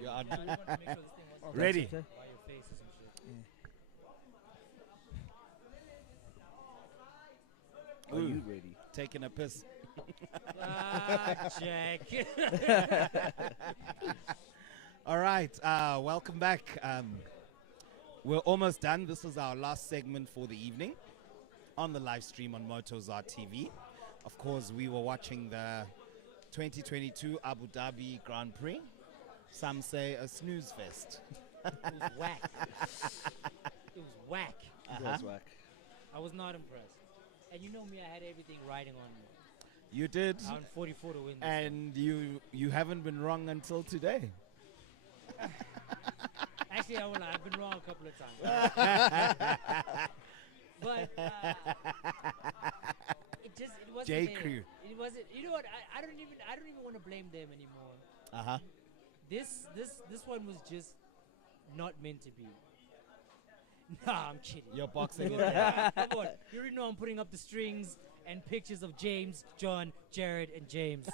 You're I out. just wanted to make sure this thing wasn't Ready? by your face or some shit. Are you ready? Taking a piss. Jack. All right. Welcome back. We're almost done. This is our last segment for the evening on the live stream on Motozar TV. Of course, we were watching the 2022 Abu Dhabi Grand Prix. Some say a snooze fest. It was whack. It was whack. It was whack. I was not impressed. And you know me, I had everything riding on me. You did, I'm 44 to win this and you haven't been wrong until today. one. Actually, I won't lie, I've been wrong a couple of times. But it wasn't J there. Crew. It wasn't. You know what? I don't even want to blame them anymore. Uh-huh. This one was just not meant to be. Nah, I'm kidding. You're boxing Come it. on, come on. You already know I'm putting up the strings and pictures of James, John, Jared, and James.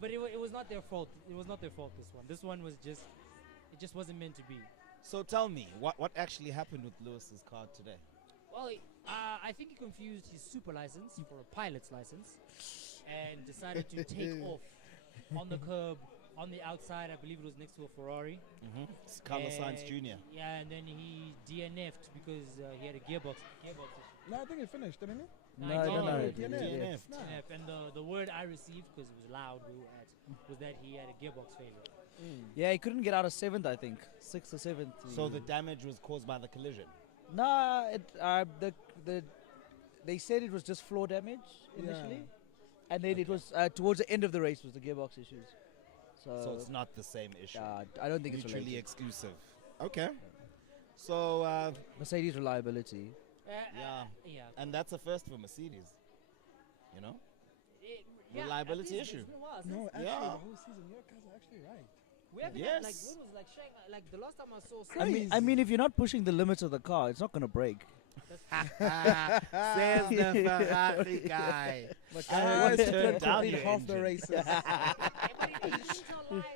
But it was not their fault. It was not their fault. This one was just. It just wasn't meant to be. So tell me, what actually happened with Lewis's car today? Well, I think he confused his super license for a pilot's license and decided to take off on the curb on the outside. I believe it was next to a Ferrari. It's Carlos Sainz Jr. Yeah, and then he DNF'd because he had a gearbox issue. No, I think it finished, didn't it? No, I don't know. DNF'd. DNF. And the word I received, because it was loud, was that he had a gearbox failure. Yeah, he couldn't get out of 7th, I think. 6th or 7th. So the damage was caused by the collision. Nah, they said it was just floor damage initially. And then it was towards the end of the race was the gearbox issues. So it's not the same issue. I don't think it's Mutually related. exclusive. Okay. So, Mercedes reliability. Yeah. and that's a first for Mercedes. You know? Yeah, Reliability at least issue. it's been a while No, since- actually, Yeah. the whole season, your guys are actually right. We haven't Yes. had, like, what was, like, like, the last time I saw I mean, if you're not pushing the limits of the car, it's not going to break. Says the Ferrari guy. I wanted to Turn down complete your half the engine. races.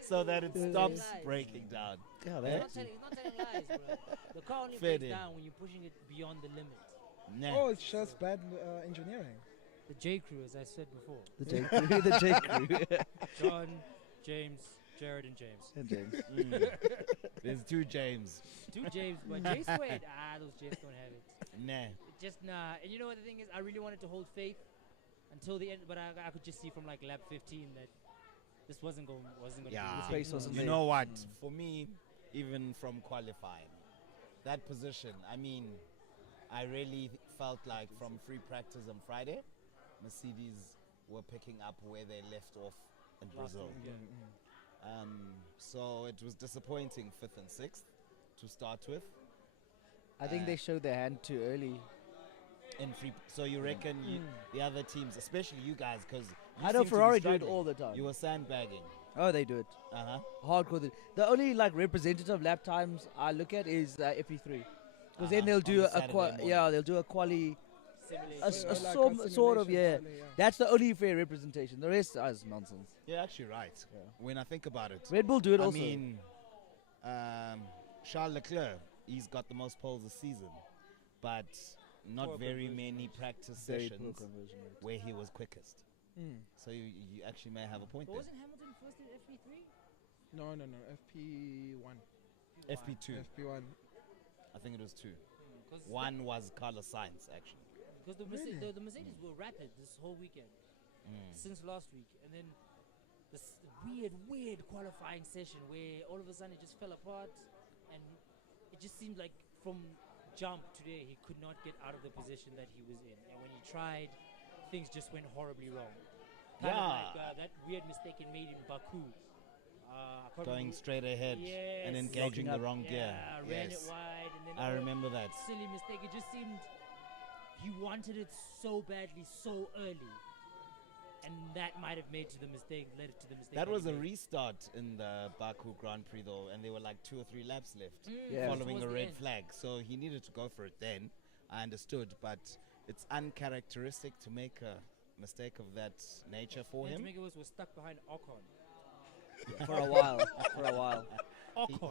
So that it Telling stops lies. breaking down. Yeah, He's not telling lies, bro. The car only Fair breaks day. down when you're pushing it beyond the limit. Nah. Oh, it's just bad engineering. The J crew, as I said before. The J crew. The J crew. John, James, Jared, and James. And James. There's two James. Two James, but J squared, those J's don't have it. Nah. Just nah. And you know what the thing is? I really wanted to hold faith until the end, but I could just see from like lap 15 that this wasn't going to Yeah. be pace wasn't You there. know what? For me, even from qualifying, that position, I mean, I really felt like from free practice on Friday, Mercedes were picking up where they left off in Last Brazil. week, yeah. So it was disappointing 5th and 6th to start with. I think they showed their hand too early. In free, so you reckon the other teams, especially you guys, because I know Ferrari do it all the time. You were sandbagging. Oh, they do it. Hardcore. The only like representative lap times I look at is FP3, because then they'll On do the a Saturday morning. they'll do a quali, Simulation. sort of simulation, That's the only fair representation. The rest is nonsense. You're actually right. Yeah. When I think about it, Red Bull do it I also. mean, Charles Leclerc, he's got the most poles this season, but not Poor very conversion many rate. practice Very poor sessions conversion rate. where he was quickest. So you actually may have a point But there. wasn't Hamilton first in FP3? No, FP1. FP2, FP1. I think it was 2. Because One was Carlos Sainz actually. the, Really? the Mercedes were rapid this whole weekend, since last week. And then this weird qualifying session where all of a sudden it just fell apart. And it just seemed like from jump today he could not get out of the position that he was in. And when he tried, things just went horribly wrong. Kind of like that weird mistake he made in Baku. I can't Going remember- straight ahead and Yes. engaging the wrong gear. Yeah, ran it wide, and then I remember that. silly mistake. It just seemed he wanted it so badly, so early, and that might have led to the mistake. That was he a made. restart in the Baku Grand Prix though, and there were like 2 or 3 laps left Yeah. following Towards a the red end. flag. So he needed to go for it then. I understood, but it's uncharacteristic to make a mistake of that nature for And to him. make it worse, was stuck behind Ocon. for a while. For a while.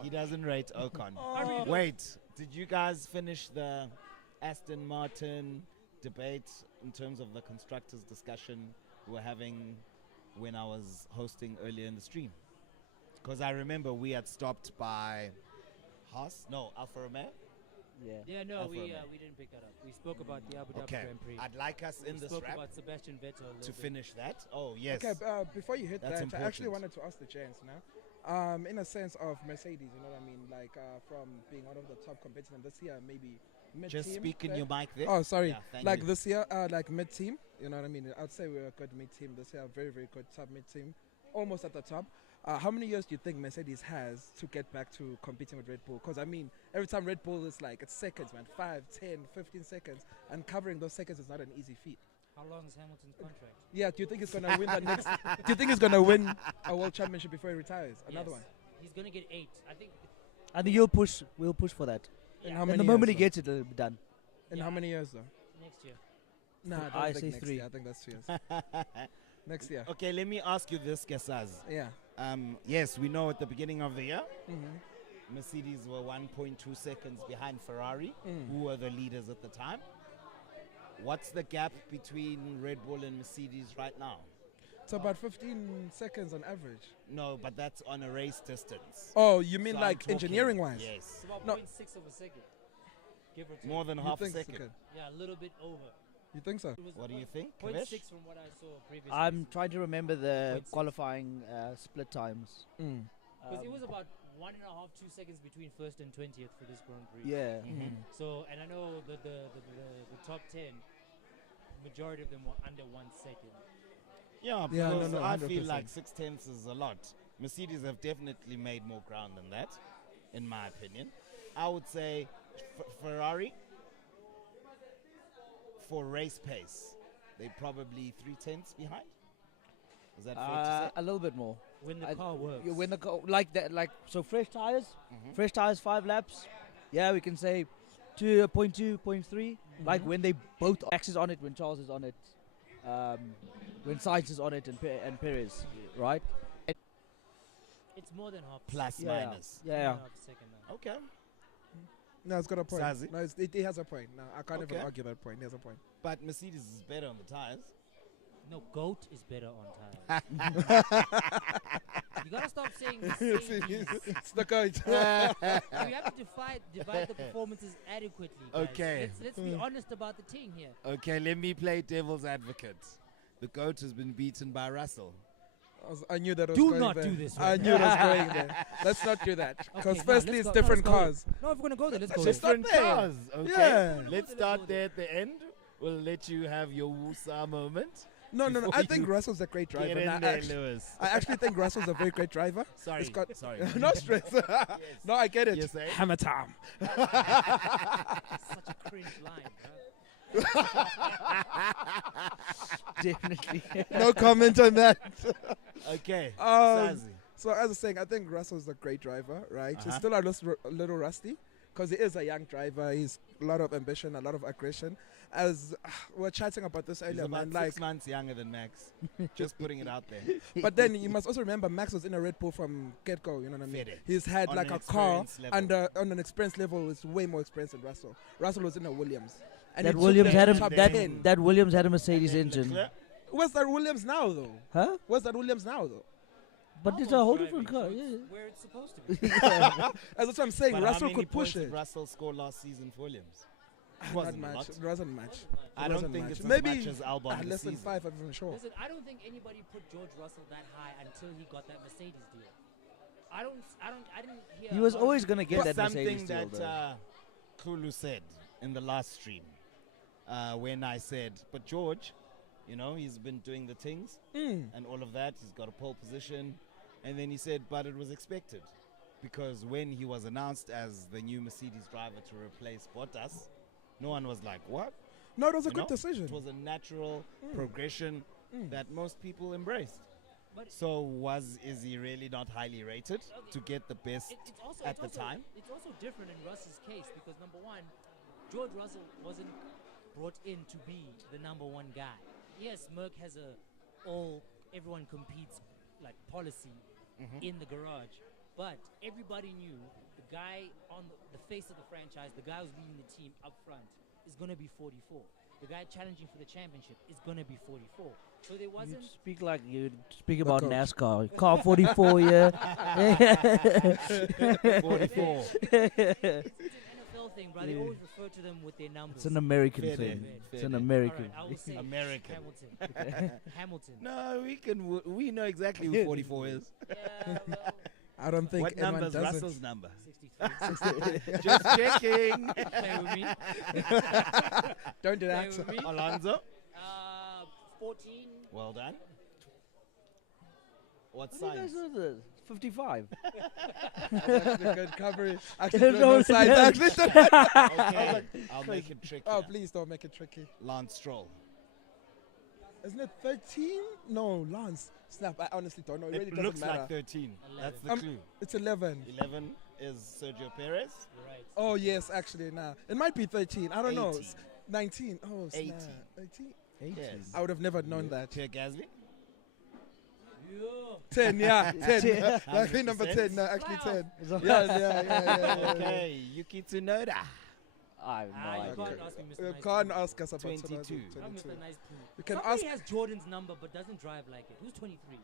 He doesn't rate Ocon. I really don't. Wait, did you guys finish the Aston Martin debate in terms of the constructors discussion we were having when I was hosting earlier in the stream? Because I remember we had stopped by Haas, no, Alfa Romeo. Yeah. Yeah, no, Alfa we Romeo. didn't pick that up. We spoke about the Abu Dhabi Okay, Grand Prix. I'd like us in We this spoke wrap about Sebastian Vettel a little to bit. finish that. Oh, yes. Okay, before you hit That's that, I actually important. wanted to ask the gents now. In a sense of Mercedes, you know what I mean? Like from being one of the top competitors this year, maybe mid-team. Just speak in there. your mic there. Oh, sorry. Yeah, thank Like you. this year, like mid-team, you know what I mean? I'd say we're a good mid-team this year, very, very good top mid-team, almost at the top. How many years do you think Mercedes has to get back to competing with Red Bull? Because, I mean, every time Red Bull is like, it's seconds, man, 5, 10, 15 seconds, and covering those seconds is not an easy feat. How long is Hamilton's contract? Yeah, do you think he's going to win the next, do you think he's going to win a world championship before he retires? Another Yes. one? He's going to get 8. I think. I think we'll push for that. In Yeah. how And many the moment he years, gets it, it'll be done. though? In Yeah. how many years, though? Next year. Nah, I I don't say think next 3. year. I think that's 2 years. Next year. Okay, let me ask you this, Kesaz. Yeah. Yes, we know at the beginning of the year, Mm-hmm. Mercedes were 1.2 seconds behind Ferrari, who were the leaders at the time. What's the gap between Red Bull and Mercedes right now? It's about 15 seconds on average. No, but that's on a race distance. Oh, you mean So I'm like talking- engineering-wise? Yes. It's about No. 0.6 of a second. Give or take. More than You half a think so, second. kid? Yeah, a little bit over. You think so? It was What do you think, 0.6 Kavesh? from what I saw previously. I'm trying to remember the 0.6. qualifying split times. Because it was about 1.5, 2 seconds between first and 20th for this Grand Prix. Yeah. So, and I know the top 10, majority of them were under 1 second. Yeah, Yeah, no, because no, I feel 100%. like 6/10 is a lot. Mercedes have definitely made more ground than that, in my opinion. I would say Ferrari, for race pace, they're probably 3/10 behind. Is that fair to say? A little bit more. When the I- car works. When the car, like that, like so, fresh tires, Mhm. fresh tires, 5 laps. Yeah, we can say 2.2, 0.3. Like when they both Max is on it, when Charles is on it, when Sainz is on it, and Perez, right? It's more than half. a Plus, second. Yeah. minus. More Yeah. than half a second now. Okay. No, it's got a point. Sazi? No, it has a point. No, I can't even Okay. argue that point. It has a point. But Mercedes is better on the tires. No, GOAT is better on tires. You gotta stop saying Mercedes. It's the coach. You have to divide the performances adequately, guys. Okay. Let's be honest about the team here. Okay, let me play devil's advocate. The GOAT has been beaten by Russell. I knew that was Do going not there. do this I right knew it was going there. Let's not do that. Because now firstly, let's it's go- no, different let's go. cars. No, if we're gonna go there, let's go Just there. start there. cars, okay? Yeah. Let's Let's start go there at the end. We'll let you have your Wusa moment. No. Before I think you Russell's a great driver. Get And in I there, actually- Lewis. I actually think Russell's a very great driver. Sorry, It's got- sorry. No stress. No, I get it. You're saying? Hammer time. Such a cringe line, bro. Definitely. No comment on that. Okay. Um, Sazi. So as I was saying, I think Russell's a great driver, right? He's Uh-huh. still a little rusty because he is a young driver. He's a lot of ambition, a lot of aggression. As we were chatting about this He's earlier, about man, 6 months younger than Max. Just putting it out there. but then you must also remember Max was in a Red Bull from get-go, you know what I mean? Fede. He's had On like an a car experience level. and on an experience level is way more experienced than Russell. Russell was in a Williams. And That he took Williams them had him. top that- 10. That Williams had a Mercedes And then engine. Leclerc? Where's that Williams now, though? Huh? Where's that Williams now, though? But it's a Albon's whole driving, different car. so Yeah. it's where it's supposed to be. That's what I'm saying. But Russell how many could push points did it. Russell score last season for Williams? It Not wasn't a much. lot. It wasn't much. I It don't wasn't think much. it's as Maybe much as Albon less this than season. 5, I'm even sure. Listen, I don't think anybody put George Russell that high until he got that Mercedes deal. I didn't hear. He was a lot of always people going to get It's that Mercedes something deal, that though. Kulu said in the last stream when I said, but George, you know, he's been doing the things and all of that. He's got a pole position. And then he said, but it was expected. Because when he was announced as the new Mercedes driver to replace Bottas, no one was like, what? No, it was a You good know, decision. It was a natural progression that most people embraced. But So is he really not highly rated to get the best it's also, at it's the also, time? It's also different in Russell's case because number one, George Russell wasn't brought in to be the number one guy. Yes, Merck has a everyone competes like policy, in the garage. But everybody knew the guy on the face of the franchise, the guy who's leading the team up front, is going to be 44. The guy challenging for the championship is going to be 44. So there You wasn't... speak like you speak about coach. NASCAR. Car 44, yeah. 44. It's an NFL thing, bro. They always refer to them with their numbers. It's an American Fair thing. day, It's fair an day. American. All right, I will say American. Hamilton. Hamilton. No, we know exactly who 44 is. Yeah, well, I don't think What anyone number is doesn't. Russell's number? 63. Just checking. Play with me. Don't do Play that. with me. Alonso, 14. well done. What What do you guys size? know this? 55. That's actually good coverage. Actually, No, no side. no. Actually, Okay, I'll make it tricky. oh, please don't make it tricky. Lance Stroll. Isn't it 13? No, Lance. Snap. I honestly don't know. It really It doesn't looks matter. like 13. That's the 11. clue. It's 11. 11 is Sergio Perez. You're right. Oh, yes, actually, nah. It might be 13. I don't know. 18. It's 19. Oh, snap. 18. 18? Yes. I would have never known that. Pierre Gasly. Yeah. 10, yeah. 10. Yeah. Luckily, number 100%. 10. No, actually Wow. 10. It's all- Yeah. Okay, Yuki Tsunoda. I have Ah, no you idea. can't ask me, Mr. You Nice can't Poo. ask us about 22. I'm 22. Mr. Nice Poo. You can Somebody ask has Jordan's number but doesn't drive like it. Who's 23?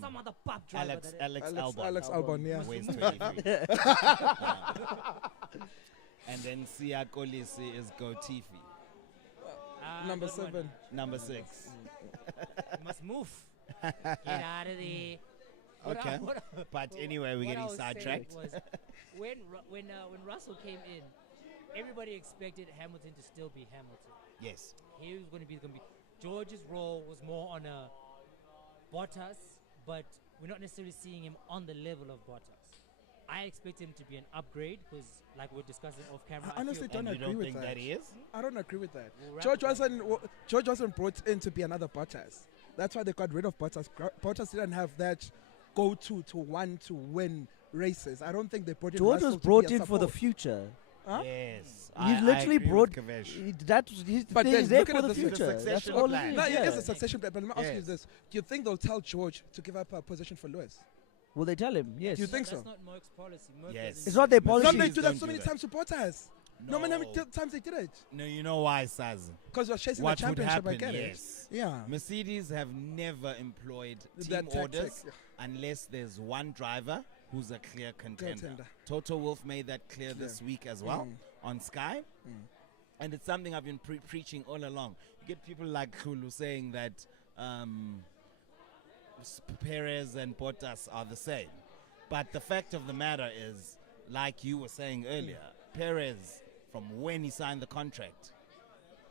Some other pop driver. Alex Albon. Alex Albon, yeah. Weighs Must 23. And then Sia Kolisi is Gotifi. Number good one. 7. Number 6. You must move. Get out of there. What Okay. I- But anyway, we're what I getting was saying sidetracked. was when Russell came in, everybody expected Hamilton to still be Hamilton. Yes. He was going to be. George's role was more on a Bottas, but we're not necessarily seeing him on the level of Bottas. I expect him to be an upgrade because, like we're discussing off camera, I honestly And you agree don't with think that. that he is? I don't agree with that. We'll wrap George it up. wasn't brought in to be another Bottas. That's why they got rid of Bottas. Bottas didn't have that go-to to want to win races. I don't think they brought in George Russell was to be brought a in for the support. future. Huh? Yes. He literally agree brought. with Kavesh. He's But then there look at for it the this way. future. The That's succession all plan. it is. No, yeah. it is a succession plan. But let me ask you Yes. this: do you think they'll tell George to give up a position for Lewis? Will they tell him? Yes. You think That's so? not Merck's policy. Merck Yes. doesn't It's not their Mercedes policy. Some they Please do that don't so do many that. times to Bottas. No many times they did it. No, you know why, Saz? Because we're chasing What the would championship. happen, I get yes. it. Yeah. Mercedes have never employed team That tactic. orders unless there's one driver who's a clear contender. Contender. Toto Wolff made that clear this week as well on Sky. And it's something I've been preaching all along. You get people like Khulu saying that Perez and Bottas are the same. But the fact of the matter is, like you were saying earlier, Perez, from when he signed the contract,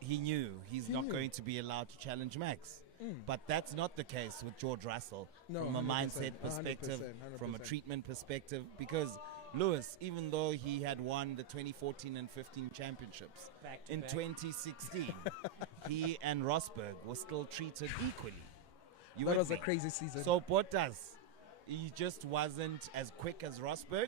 he knew he's not going to be allowed to challenge Max. But that's not the case with George Russell No, from a 100%, mindset perspective, 100%. from a treatment perspective, because Lewis, even though he had won the 2014 and 15 championships, Back to in back. 2016, he and Rosberg were still treated equally. You That with was a me? crazy season. So Bottas, he just wasn't as quick as Rosberg.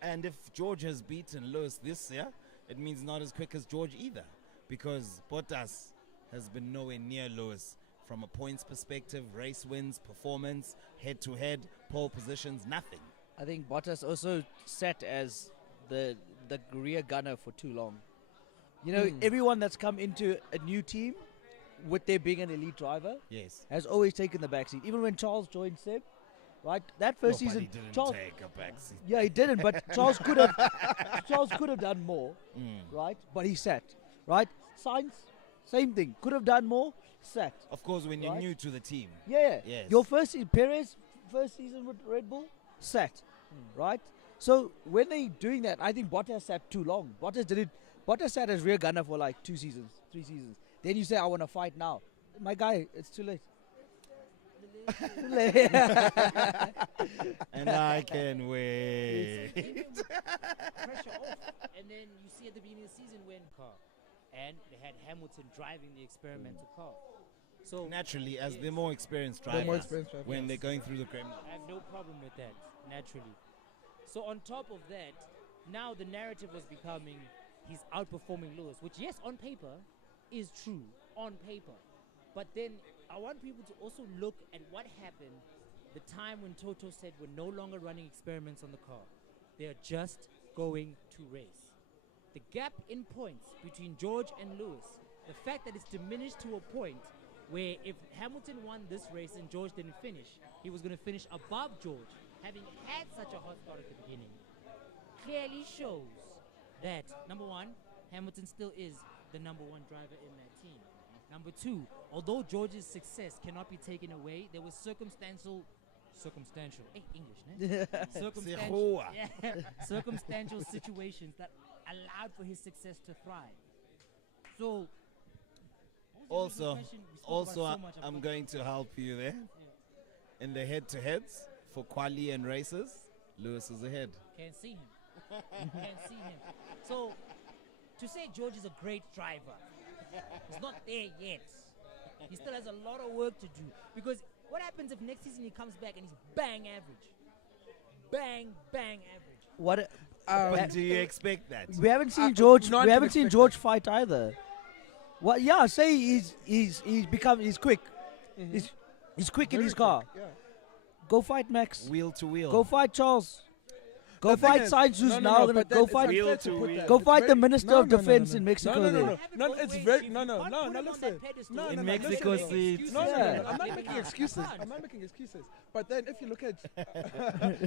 And if George has beaten Lewis this year, it means not as quick as George either, because Bottas has been nowhere near Lewis from a points perspective, race wins, performance, head-to-head, pole positions, nothing. I think Bottas also sat as the rear gunner for too long. You know, everyone that's come into a new team with there being an elite driver Yes. has always taken the backseat. Even when Charles joined Seb, right? That first Nobody season, didn't Charles, take a backseat. yeah, he didn't. But Charles could have done more, right? But he sat, right? Sainz, same thing. Could have done more, sat. Of course, when you're Right. new to the team. Yeah. Yes. Your Perez first season with Red Bull sat, right? So when they doing that, I think Bottas sat too long. Bottas sat as rear gunner for like 2 seasons, 3 seasons. Then you say, I want to fight now. My guy, it's too late. Too late. And I can wait. Pressure off. And then you see at the beginning of the season when car. And they had Hamilton driving the experimental car. So Naturally, as the more experienced The drivers, more experienced driver. when they're going through the Kremlin. I have no problem with that, naturally. So on top of that, now the narrative was becoming he's outperforming Lewis, which yes, on paper, is true. On paper. But then I want people to also look at what happened the time when Toto said we're no longer running experiments on the car. They are just going to race. The gap in points between George and Lewis, the fact that it's diminished to a point where if Hamilton won this race and George didn't finish, he was going to finish above George, having had such a hot start at the beginning, clearly shows that, number one, Hamilton still is the number one driver in that team. Number two, although George's success cannot be taken away, there was circumstantial, English, ne? Circumstantial situations that allowed for his success to thrive. So, Also, I'm going to help you there. In the head-to-heads for quali and races, Lewis is ahead. Can't see him. Can't see him. So, to say George is a great driver, he's not there yet. He still has a lot of work to do. Because what happens if next season he comes back and he's bang average? Bang average. What? But do you expect that? We haven't seen George. not We haven't seen expect George fight either. Well, yeah, say he's quick. He's quick in his car. Yeah. Go fight Max. Wheel to wheel. Go fight Charles. Go The thing fight is- Sainz, who's no, now no, gonna but then go it's fight. unfair Wheel to to put wheel. that. Go It's fight very- the Minister no, of no, no, Defense no. in Mexico. No, no, then. no, Have it no. both It's ways, very Chief. no, You no, can't no, put no. him on Listen, that pedestal. no, no, In no. Mexico listen. City. No, no, no, Yeah. no. I'm not making Let excuses. me answer. I'm not making excuses. But then if you look at,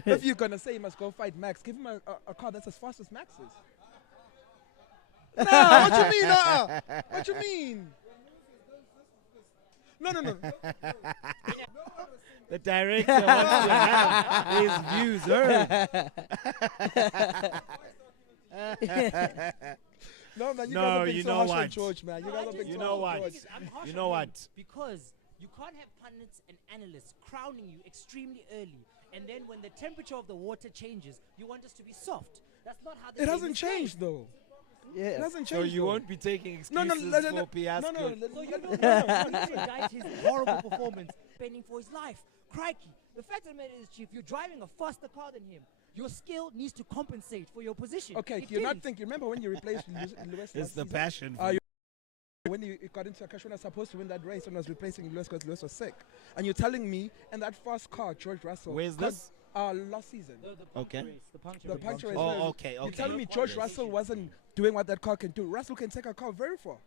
if you're gonna say he must go fight Max, give him a car that's as fast as Max's. No, what you mean? What you mean? No, no, no. The director wants to have his views heard. No, man, you No, guys are being you so know harsh on what? George, man. You guys are being You so know harsh on what? George. I'm harsh You on know him what? Because you can't have pundits and analysts crowning you extremely early, and then when the temperature of the water changes, you want us to be soft. That's not how the It game hasn't is played. changed though. It Yeah. hasn't So changed. you though. won't be taking No, excuses no, no, for no, Piasco. no, no, no, So you no, don't no, want no, to indict his horrible performance, spending for his life. Crikey. The fact of the matter is, Chief, you're driving a faster car than him. Your skill needs to compensate for your position. Okay, It you're not is. thinking. Remember when you replaced Lewis It's last the season? passion. When you got into a car, when I was supposed to win that race, when I was replacing Lewis because Lewis was sick, and you're telling me in that fast car, George Russell. Where's can't- this? Last season. The Okay. race, the puncture The race. puncture race. Oh, where okay, You're okay. telling me George Russell wasn't doing what that car can do. Russell can take a car very far.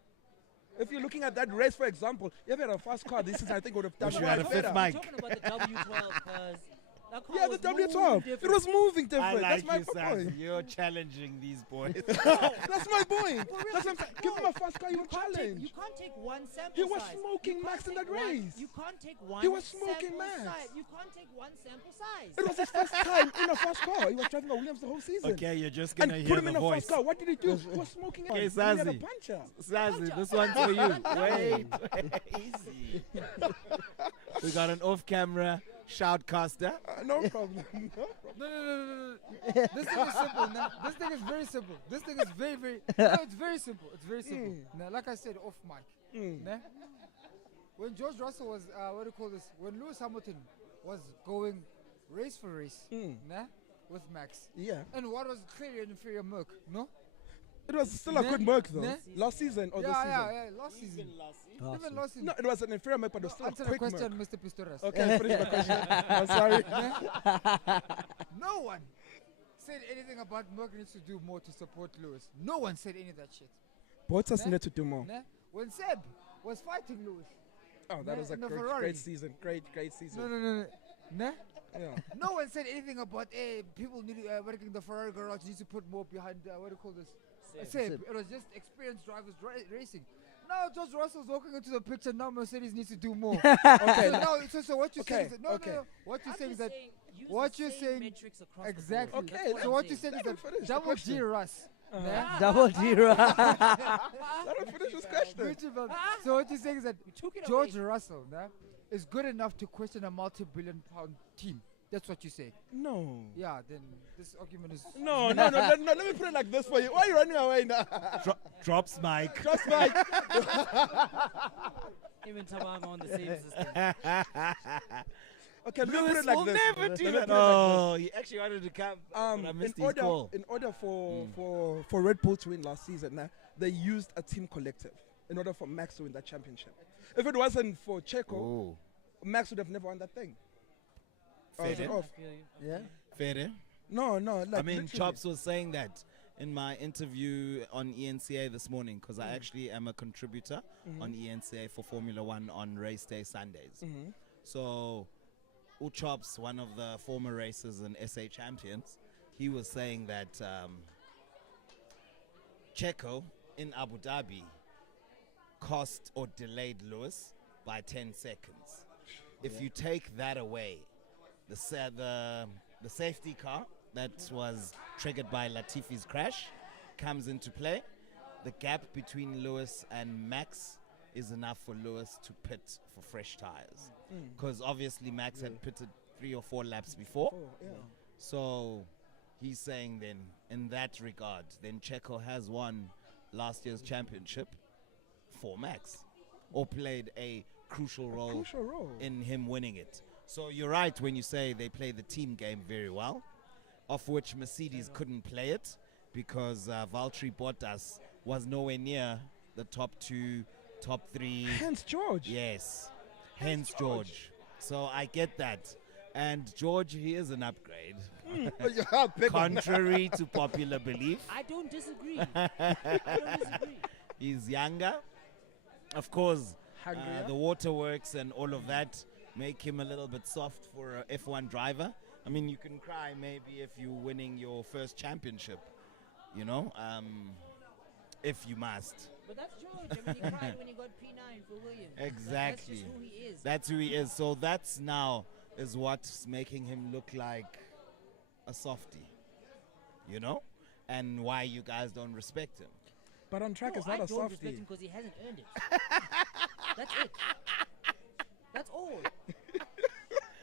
If you're looking at that race, for example, if you had a fast car, this is I think would have done Wish you way had a fifth better. mic. We're talking about the W12 cars. That car Yeah, the was W12. moving It different. was moving I different. like That's my you, Sazi. point. You're challenging these boys. That's my point. For real, That's what I'm saying. Give him a fast car, you will can't take, challenge. you can't take one sample He was size. smoking You Max can't in that take one- race. You can't take one He was smoking sample Max. size. You can't take one sample size. It was his first time in a fast car. He was driving a Williams the whole season. Okay, you're just And gonna put hear him in the a voice. fast car. What did he do? He was smoking Okay, it. And he had a Sazi. puncher. Sazi, this one's for you. Wait, easy. We got an off-camera shoutcaster. No problem. No problem. No. This thing is simple. Nah. This thing is very simple. This thing is very. No, it's very simple. It's very simple. Nah, like I said, off mic. Nah. When George Russell was, what do you call this? When Lewis Hamilton was going race for race, nah, with Max, Yeah. and what was clearly an inferior Merc, no? It was still a Nah, good Merc though. nah. Last season or this Yeah, season? yeah, last season. Even last season. No, it was an inferior Merc, but it was still Answer a the quick question, Merc. Mr. Pistorius. Okay, finish the question. I'm sorry. No one said anything about Merc needs to do more to support Lewis. No one said any of that shit. Bottas Nah. needed to do more. Nah? When Seb was fighting Lewis, Oh, that Nah, was a in the great, Ferrari. great season. Great season. no. Nah? Yeah. No one said anything about people need working the Ferrari garage needs to put more behind what do you call this? Seb. It was just experienced drivers racing. Now George Russell's walking into the picture. Now Mercedes needs to do more. Okay. So what you're saying is that, no. What you're I'm saying is just that saying, use what the you're same saying- metrics across exactly. The board. Okay, That's so I'm what you're saying. saying is Let him finish that the double G question. Russ. Nah? Double zero. Let him finish his question. Gucci belt. So what you're saying is that took it George away. Russell is good enough to question a multi-billion-pound team. That's what you say. No. Yeah, then this argument is No. Let me put it like this for you. Why are you running away now? Drops mic. Trust Mike. Even Tamam on the same system. Okay, let me put Lewis it like will this. never Let me do put that. it like Oh, he actually wanted to come. but I in missed his order, call. in order for Red Bull to win last season, they used a team collective in order for Max to win that championship. If it wasn't for Checo, Oh. Max would have never won that thing. Or is it Fair. off? I feel you. Yeah. Fair. No, no. Like I mean, literally. Chops was saying that in my interview on ENCA this morning, because I actually am a contributor on ENCA for Formula One on race day Sundays. So, Chops, one of the former racers and SA champions, he was saying that Checo in Abu Dhabi cost or delayed Lewis by 10 seconds. If you take that away, the safety car that was triggered by Latifi's crash comes into play. The gap between Lewis and Max is enough for Lewis to pit for fresh tires. Because obviously Max had pitted 3 or 4 laps before. So he's saying then, in that regard, then Checo has won last year's championship for Max, or played a crucial role in him winning it. So you're right when you say they play the team game very well, of which Mercedes couldn't play it because Valtteri Bottas was nowhere near the top 2, top 3. Hence George. Yes, hence George. So I get that. And George, he is an upgrade. Yeah, big one. Contrary to popular belief, I don't disagree. I don't disagree. he's younger. Of course, Hungrier. the waterworks and all of that make him a little bit soft for a F1 driver. I mean, you can cry maybe if you're winning your first championship, you know, if you must. But that's George. I mean, he cried when he got P9 for Williams. Exactly. That's just who he is. That's who he is. So that's now is what's making him look like a softie, you know, and why you guys don't respect him. But on track, No, it's not I a don't respect softie. him because he hasn't earned it. That's it. That's all.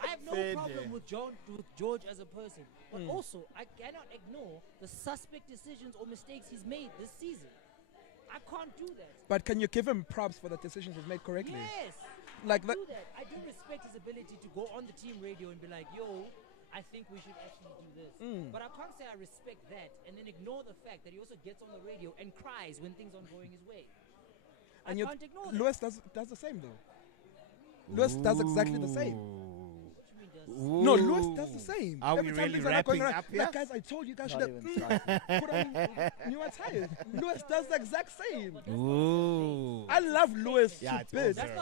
I have no Fair problem day. with George as a person, but also I cannot ignore the suspect decisions or mistakes he's made this season. I can't do that. But can you give him props for the decisions he's made correctly? Yes. Like I that. do that. I do respect his ability to go on the team radio and be like, yo, I think we should actually do this. But I can't say I respect that and then ignore the fact that he also gets on the radio and cries when things aren't going his way. I And you, can't ignore that. Lewis does the same though. Lewis does exactly the same. What you mean does? No, Lewis does the same. Are we Every time really things are not going wrapping right, up here? like guys, I told you guys should Not have even striking. put on newer tires. Lewis does the exact same. Ooh. I love Lewis Yeah, to it's bits. That's not